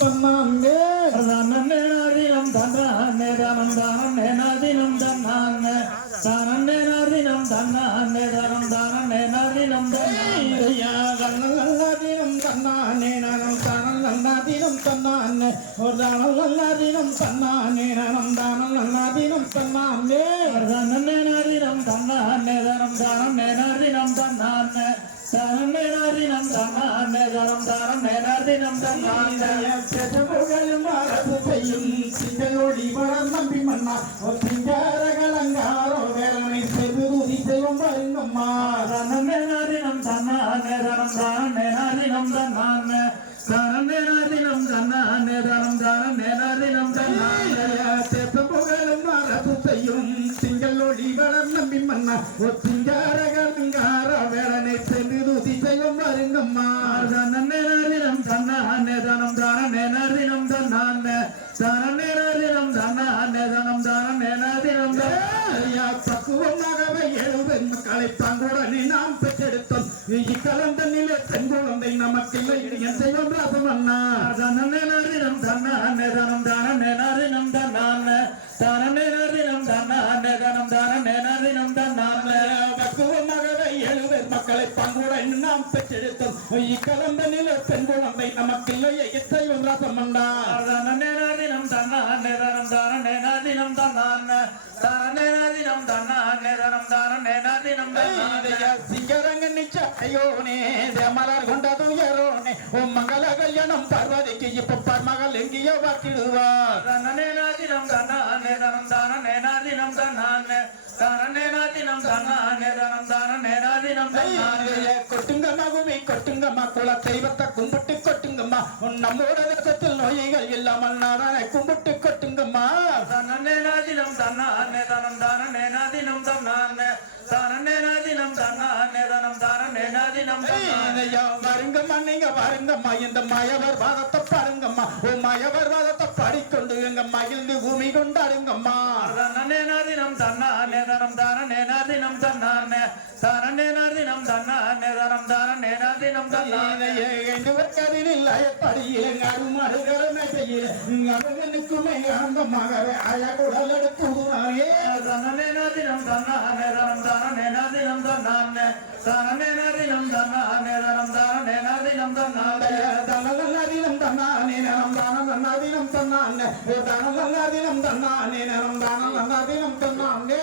பண்ணாங்க தன்னேனாதினம் தன்னானே தானம் நேனாதினம் தன்னானே தனம் தானம் நேனாதினம் தன்னானே ஐயா கண்ணல் நல்லாதீனம் தன்னானே அரசு செய்யும் சிங்களோடி வளர் நம்பி மன்னா ஒரு சிங்கார கலங்காரோ வேலனை செது ருதி செய்வோம் வருங்கம்மா. தன்னேனாதினம் தன்னானே தனம் தானம் நேனாதினம் தன்னானே தனன்னேனாதினம் தன்னானே சிங்களோடி வளர் நம்பி மன்னா ஒரு வேலனை செது ருதி செய்வோம் வருங்கம்மா. தன்னேனாதினம் தன்னானே தனம் தானம் நேனாதினம் தன்னானே. தனன்னேனாதினம் தன்னானே தனம் தானம் நேனாதினம் ஐயா, பக்குவமாகவே எழுபெண் மக்களை பங்குடனே நாம் பெற்றெடுத்தோம். இக்கலந்த நிலை பெண் குழந்தை என் செய்வோம் ராசமன்னா தன்னானே தனம் தன்னானே. தனன்னேனாதினம் தன்னானே தனம் தானம் நேனாதினம் தன்னானே பக்குவமாகவே எழுபெண் மக்களை பங்குடன் நாம் பெற்றெடுத்தோம் கலந்த நில பெண் குழந்தை நமக்கு இல்லையே செய்வோம் ராசமன்னா தனன்னேனாதினம் தன்னானே தனம் தானம் நேனாதினம் தன்னானே தனன்னேனாதினம் தன்னானே தனம் தானம் நேனாதினம் தன்னானே சிங்கரங்க நிச்சயோனே மலர் கொண்ட துயரோனே உன் மங்கள கல்யாணம் பார்வதிக்கு இப்ப மகள் எங்கேயோ வாக்கிடுவார் தனநேனாதினம் நேனாதினம் தன்னானே தனநேனாதினம் தன்னானே தனம் தானம் நேனாதினம் தன்னானே கொட்டுங்க மகுமி கொட்டுங்க குல தெய்வத்தை கும்பிட்டு கொட்டுங்கம்மா. உன் நம்மோட தேசத்தில் நோய்கள் இல்லாமல் நாதானே கும்பிட்டு கொட்டுங்கம்மா. தனநேனாதினம் தன்னானே தனம் தானம் நேனாதினம் தன்னானே தனநேனாதினம் தன்னானே தனம் தானம் நேனாதினம் தன்னானே ஐயா, வருங்கம்மா நீங்க வருங்கம்மா. இந்த மயவர் வாதத்தை பாருங்கம்மா. உன் மயவர் வாதத்தை பாடிக்கொண்டு எங்க மகிழ்ந்து பூமி கொண்டாடுங்கம்மா. தனநேனாதினம் தன்னானே தனம் தானம் நேனாதினம் தன்னானே தனநேனாதினம் தன்னானே தனம் தானம் நேனாதினம் தன்னானே தனநேனாதினம் தன்னானே தனம் தானம் நேனாதினம் தன்னானே தனநேனாதினம் தன்னானே தனம் தானம் நேனாதினம் தன்னானே